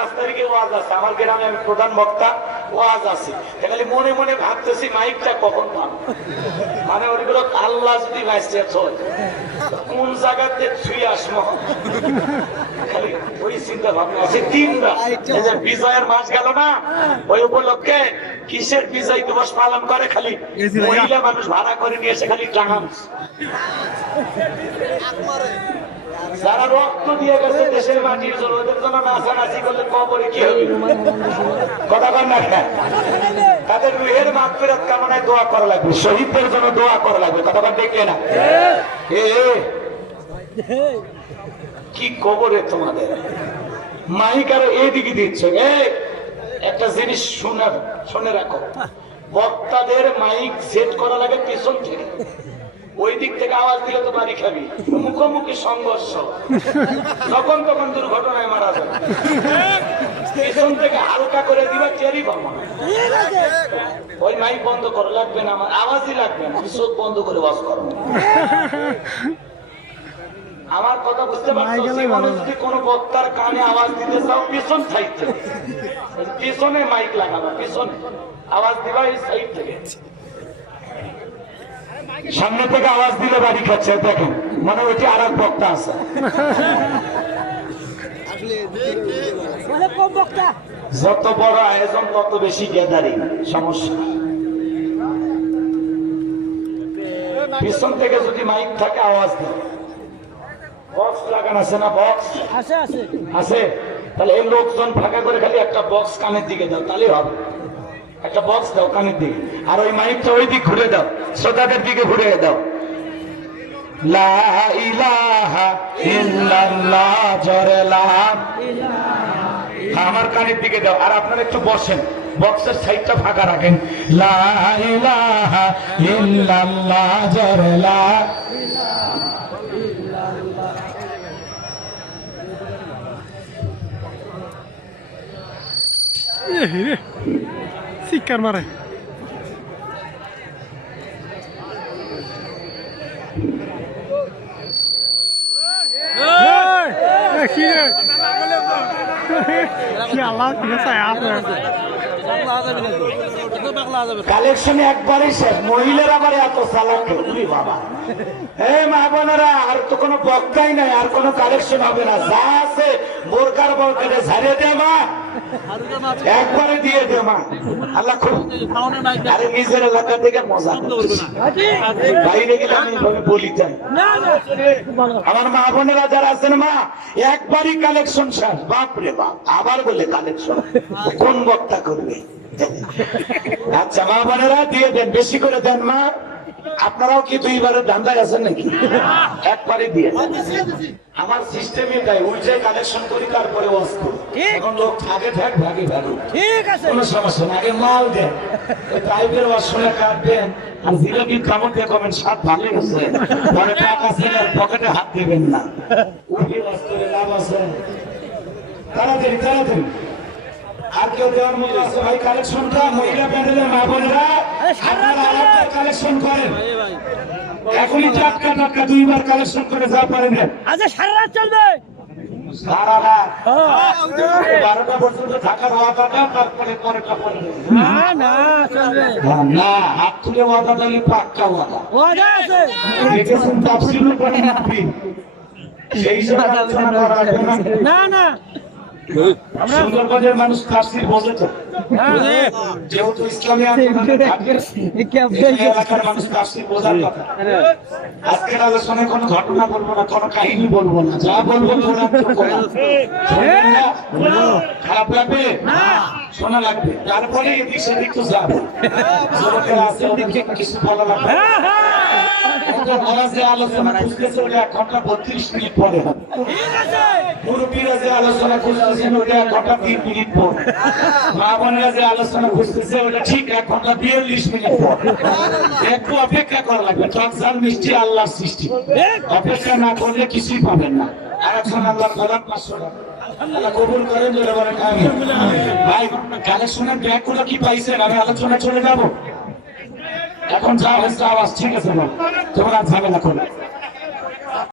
5 তারিখে ওয়াজ আছে, আমার গ্রামে আমি প্রধান বক্তা, ওয়াজ আছে। খালি মনে মনে ভাবতেছি মাইকটা কখন পাবো, মানে ওইগুলো আল্লাহ যদি ভাইসে চল কোন জায়গাতে ছুঁয়ে আসবো, খালি ওই চিন্তা ভাবনা আছে। 3 রাত এই যে বিজয়ের মাস গেল না, ওই উপলক্ষে কিসের বিজয় দিবস পালন করে, খালি মহিলা মানুষ ভাড়া করে নিয়ে এসে খালি ডান্স। যারা রক্ত দিয়ে গেছে দেশের মাটির জন্য, ওদের জন্য নাচানাচি করলে কবরে কি হবে, কথা বল না? তাদের রুহের মাগফিরাত কামনায় দোয়া করা লাগবে, শহীদদের জন্য দোয়া করা লাগবে, কথা বল দেখলে না? কি কবরে তোমাদের মাইক আরো এইদিকে দিচ্ছে। একটা জিনিস শুনে রাখো, বক্তাদের মাইক সেট করা লাগে পিছন থেকে, ওই দিক থেকে আওয়াজ দিলে তো বাড়ি খাবি। মুখোমুখি সংঘর্ষ, যখন তখন দুর্ঘটনায় মারা যাবে। পিছন থেকে হালকা করে দিবা, টেরি পাবো না। ওই মাইক বন্ধ করা লাগবে না, আমার আওয়াজই লাগবে না, চোখ বন্ধ করে ওয়াজ করো। আমার কথা বুঝতে পারছো? যদি কোন বক্তার কানে আওয়াজ দিতে চাও, পিছন সাইড, পিছনে মাইক লাগাবা, পিছনে আওয়াজ দিবা এই সাইড থেকে। সামনে থেকে আওয়াজ দিলে বাড়ি খাচ্ছে, দেখেন মানে ওইটি আর এক বক্তা আছে। যত বড় আয়োজন তত বেশি গ্যাদারিং, সমস্যা। পিছন থেকে যদি মাইক থাকে আওয়াজ দেয়। বক্স লাগানো আছে না? বক্স আছে, তাহলে এই লোকজন ফাঁকা করে খালি একটা বক্স কানের দিকে দাও, তাহলেই হবে। একটা বক্স দাও কানের দিকে, আর ওই মাইকটা ওই দিক ঘুরে দাও, শ্রোতাদের দিকে ঘুরে দাও। লা ইলাহা ইল্লাল্লাহ, জোরে লা, আমার কানের দিকে দাও। আর আপনারা একটু বসেন, বক্সের সাইডটা ফাঁকা রাখেন। লা ইলাহা ইল্লাল্লাহ, জোরে লা। শিকার মারে কালেকশন একবারই শেষ, মহিলারা আবার এত চালাক বাবা। এই মা বোনেরা, আর তো কোনো বক্তাই নাই, আর কোনো কালেকশন হবে না, যা আছে বোরকার বরকারে ঝাড়িয়ে দে মা, একবারে দিয়ে দে মা। আল্লাহ খুব, আরে নিজের এলাকা থেকে মজা করতেছি, বাইরে গেলে আমি এইভাবে বলি তাই। আমার মা বোনেরা যারা আছেন মা, একবারই কালেকশন শেষ। বাপ রে বাপ, আবার বলে কালেকশন, কোন বক্তা করবে? আচ্ছা মা বোনেরা দিয়ে দেন, বেশি করে দেন মা। আপনারাও কি 2বারের ধান্দায় আছেন নাকি? একবারে দিয়ে। আমার সিস্টেমে তাই, উল্টে কালেকশন করি, তারপরে ওয়াজ করি। এখন লোক আগে থাক, ভাগে ভাগে, ঠিক আছে, কোনো সমস্যা না। আগে মাল দেন, ওই টাইপের ওয়াজ শুনে কাটবেন, আর জিলাপি কামড় দিয়ে কমেন স্বাদ ভালো গেছে, পরে টাকা ছেলে পকেটে হাত দিবেন না। উঠে ওয়াজ করে লাভ আছে। তাড়াতাড়ি তাড়াতাড়ি। আর কেউ দেওয়ার মতো আছে ভাই কালেকশনটা? মহিলা প্যানেলের মা বোনেরা আপনারা আলাদা কালেকশন করেন, এখনই টাটকা টাটকা 2বার কালেকশন করে যা পারেন। আচ্ছা সারা রাত চলবে, সারা রাত 12টা পর্যন্ত থাকার ওয়াদাটা, তারপরে পরেটা পরে না চলবে না। হাত তুলে ওয়াদা দিলে পাক্কা ওয়াদা আছে। দেখেছেন তাফসীরুল কোরআন নাকি? সেই সময় আলোচনা করা হবে না। না সুন্দরগঞ্জের মানুষ তাফসীর বোঝে তো, যেহেতু ইসলামী আন্দোলনে থাকে, এলাকার মানুষ তাফসীর বোঝার কথা। আজকের আলোচনায় কোনো ঘটনা বলবো না, কোনো কাহিনী বলবো না, যা বলবো খারাপ লাগবে, শোনা লাগবে, তারপরে এদিক সেদিক তো যাবো। আছে ওদেরকে কিছু বলা লাগবে। ওরা যে আলোচনা খুঁজতেছে ওটা 1 ঘন্টা 32 মিনিট পরে হবে। মুরব্বীরা যে আলোচনা খুঁজতেছেন ওটা 1 ঘন্টা 3 মিনিট পর। মা বোনেরা যে আলোচনা খুঁজতেছে ওটা ঠিক 1 ঘন্টা 42 মিনিট পর। একটু অপেক্ষা করা লাগবে, টকঝাল মিষ্টি আল্লাহর সৃষ্টি, অপেক্ষা না করলে কিছুই পাবেন না। আর একজন আল্লাহর গোলাম 500 টাকা আল্লাহ কবুল করেন, জোরে বলেন আমিন। ভাই কালেকশনের ব্যাগগুলো কি পাইছেন? আমি আলোচনা চলে যাবো। এখন যা হয়েছে আওয়াজ ঠিক আছে, তোমরা ঝামেলা করো।